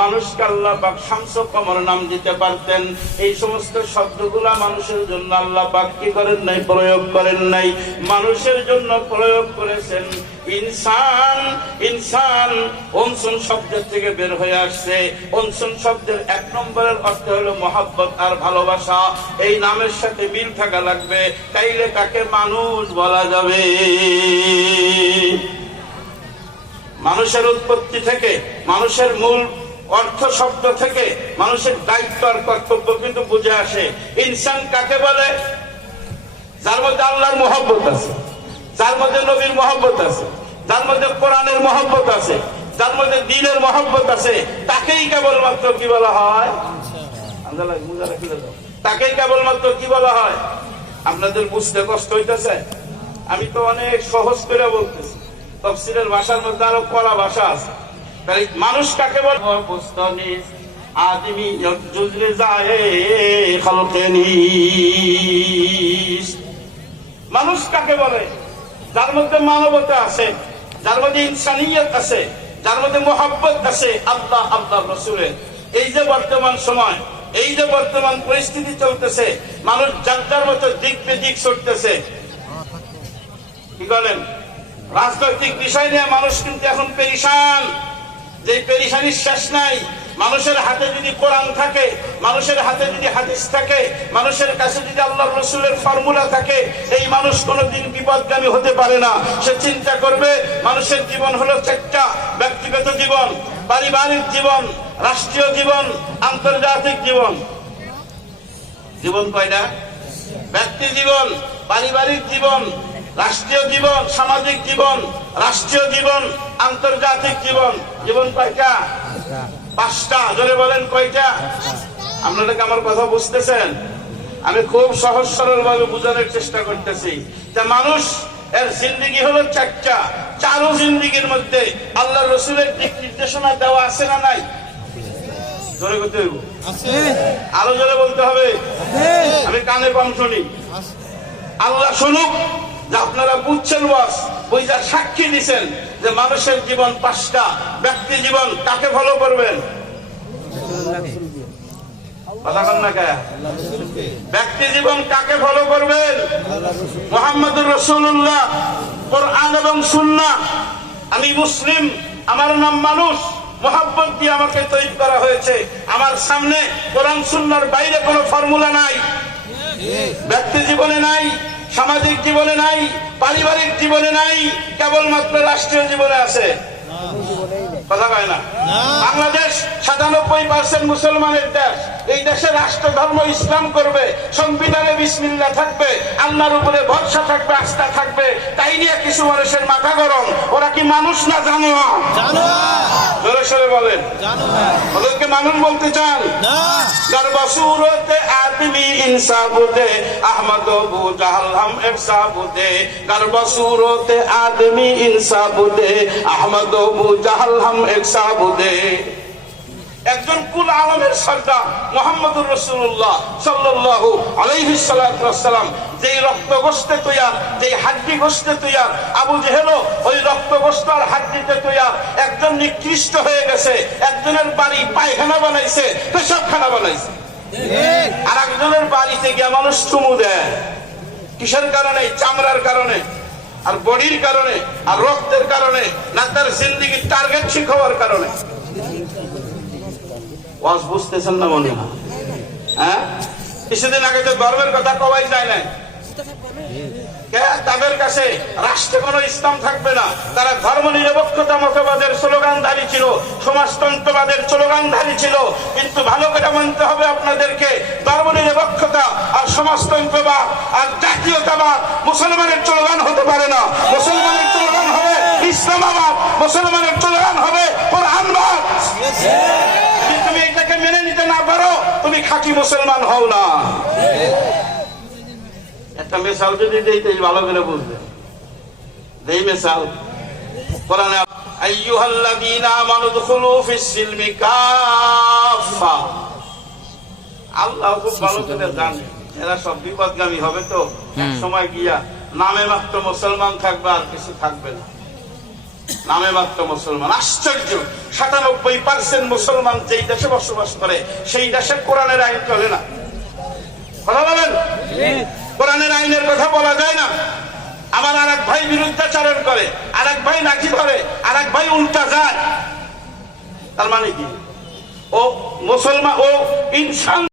মানুষকে আল্লাহ পাক শামস কমর নাম দিতে পারতেন। এই সমস্ত শব্দগুলা মানুষের জন্য আল্লাহ পাক কি করেন নাই? প্রয়োগ করেন নাই। মানুষের জন্য প্রয়োগ করেছেন। ইনসান ইনসান, অনসুন শব্দের থেকে বের হয়ে আসছে। অনসুন শব্দের এক নম্বরের অর্থ হলো মহাব্বত আর ভালোবাসা। এই নামের সাথে মিল থাকা লাগবে। তাইলে তাকে মানুষ বলা যাবে। মানুষের উৎপত্তি থেকে মানুষের মূল অর্থ শব্দ থেকে মানুষের দায়িত্ব আর কর্তব্য কিন্তু বুঝে আসে। ইনসান কাকে বলে? যার মধ্যে আল্লাহর মহব্বত আছে, যার মধ্যে নবীর মহব্বত আছে, যার মধ্যে কোরআনের মহব্বত আছে, যার মধ্যে দিনের মহব্বত আছে, তাকেই কেবলমাত্র কি বলা হয়? তাকেই কেবলমাত্র কি বলা হয়? আপনাদের বুঝতে কষ্ট হইতেছে? আমি তো অনেক সহজ করে বলতেছি। তফসিলের ভাষার মধ্যে আরও কড়া ভাষা আছে। তাই মানুষ কাকে বলে? বুস্তনিস আদমি জুজলে যায় খালকে মানুষ কাকে বলে? যার মধ্যে মানবতা আছে যার মধ্যে ইনসানিয়ত আছে যার মধ্যে মোহাব্বত আছে আল্লাহ আল্লাহ রসুলের। এই যে বর্তমান সময় এই যে বর্তমান পরিস্থিতি চলতেছে মানুষ যার যার মতো দিক বেদিক ছুটতেছে কি বলেন? রাজনৈতিক বিষয় নিয়ে মানুষ কিন্তু এখন পেরিসান যে পেরিসানির শেষ নাই, মানুষের হাতে যদি কোরআন থাকে, মানুষের হাতে যদি হাদিস থাকে, মানুষের কাছে যদি আল্লাহ রসুলের ফর্মুলা থাকে, এই মানুষ কোনোদিন বিপদগামী হতে পারে না। সে চিন্তা করবে, মানুষের জীবন হলো চারটা ব্যক্তিগত জীবন, পারিবারিক জীবন, রাষ্ট্রীয় জীবন, আন্তর্জাতিক জীবন। জীবন কয়টা? ব্যক্তি জীবন, পারিবারিক জীবন, রাষ্ট্রীয় জীবন, সামাজিক জীবন, রাষ্ট্রীয় জীবন, আন্তর্জাতিক জীবন। জীবন কয়টা? পাঁচটা। জোরে বলেন কয়টা? আপনারা আমার কথা বুঝতেছেন? আমি খুব সহজ সরল ভাবে বোঝানোর চেষ্টা করতেছি। যে মানুষ এর জিন্দিগি হলো চারটা। চারো জিন্দিগির মধ্যে আল্লাহ রসুলের দিক নির্দেশনা দেওয়া আছে না নাই? জোরে করতে হইব। আরও জোরে বলতে হবে। আমি কানে কম শুনি। আল্লাহ শুনুক। আপনারা বুঝছেন বাস বুঝা সাক্ষী দিছেন যে মানুষের জীবন পাঁচটা, ব্যক্তি জীবন কাকে ফলো করবেন? ব্যক্তি জীবন কাকে ফলো করবেন? মোহাম্মদুর রসুল্লাহ কোরআন এবং সুন্না আমি মুসলিম, আমার নাম মানুষ, মোহাব্বত দিয়ে আমাকে তৈরি করা হয়েছে। আমার সামনে কোরআন, সুন্নার বাইরে কোনো ফর্মুলা নাই। ব্যক্তি জীবনে নাই। সামাজিক জীবনে নাই পারিবারিক জীবনে নাই কেবলমাত্র রাষ্ট্রীয় জীবনে আছে। কথা কয় না? বাংলাদেশ সাতানব্বই পার্সেন্ট মুসলমানের দেশ। এই দেশে রাষ্ট্র ধর্ম ইসলাম করবে সংবিধানে বিসমিল্লা থাকবে আল্লাহর উপরে ভরসা থাকবে আস্থা থাকবে। তাই নিয়ে কিছু মানুষের মাথা গরম। ওরা কি মানুষ না জানো জোরে সরে বলেন। ওদেরকে মানুষ বলতে চান? আদমি জাহাল জাহাল একজন কুল আলমের সর্দার মোহাম্মদুর রসুল্লাহ সাল্লাল্লাহু আলাইহি যেই রক্ত গোস্তে তৈয়ার, যেই হাড্ডি গোস্তে তৈয়ার, আবু জেহেলও ওই রক্ত গোস্ত আর হাড্ডিতে তৈয়ার, একজন নিকৃষ্ট হয়ে গেছে, একজনের বাড়ি পায়খানা বানাইছে, পেশাবখানা বানাইছে। আর একজনের বাড়িতে গিয়ে মানুষ চুমু দেয়। কিসের কারণে? চামড়ার কারণে, আর বডির কারণে, আর রক্তের কারণে, না তার জিন্দিগির টার্গেট ঠিক হওয়ার কারণে। ওয়াজ বুঝতেছেন না মনে হয়? হ্যাঁ কিছুদিন আগে তো গর্বের কথা কবাই যায় নাই? তাদের কাছে রাষ্ট্রে কোনো ইসলাম থাকবে না। তারা ধর্ম নিরপেক্ষতা মতবাদের স্লোগানধারী ছিল, সমাজতন্ত্রবাদের স্লোগানধারী ছিল। কিন্তু ভালো করে মানতে হবে আপনাদেরকে, ধর্ম নিরপেক্ষতা আর সমাজতন্ত্রবাদ আর জাতীয়তাবাদ মুসলমানের স্লোগান হতে পারে না। মুসলমানের স্লোগান হবে ইসলামাবাদ, মুসলমানের স্লোগান হবে কোরআনবাদ। তুমি এটাকে মেনে নিতে না পারো, তুমি খাঁটি মুসলমান হও না। একটা মেশাল যদি দেই তাই ভালো করে বুঝবে। দেই মেশাল কোরআনে আইয়ুহাল্লাযীনা আমানু দুখুলু ফিস সিলমি কাফা আল্লাহ খুব ভালো করে জানে। এরা সব বিপদগামী হবে তো। এক সময় গিয়া নামে মাত্র মুসলমান থাকবে আর কিছু থাকবে না। নামে মাত্র মুসলমান। আশ্চর্য! সাতানব্বই পার্সেন্ট মুসলমান যেই দেশে বসবাস করে সেই দেশে কোরআনের আইন চলে না। কথা বলেন? কোরআনের আইনের কথা বলা যায় না। আবার আর এক ভাই বিরুদ্ধাচারণ করে আর এক ভাই নাকি করে আর এক ভাই উল্টা যায়। তার মানে কি? ও মুসলমান ও ইনসান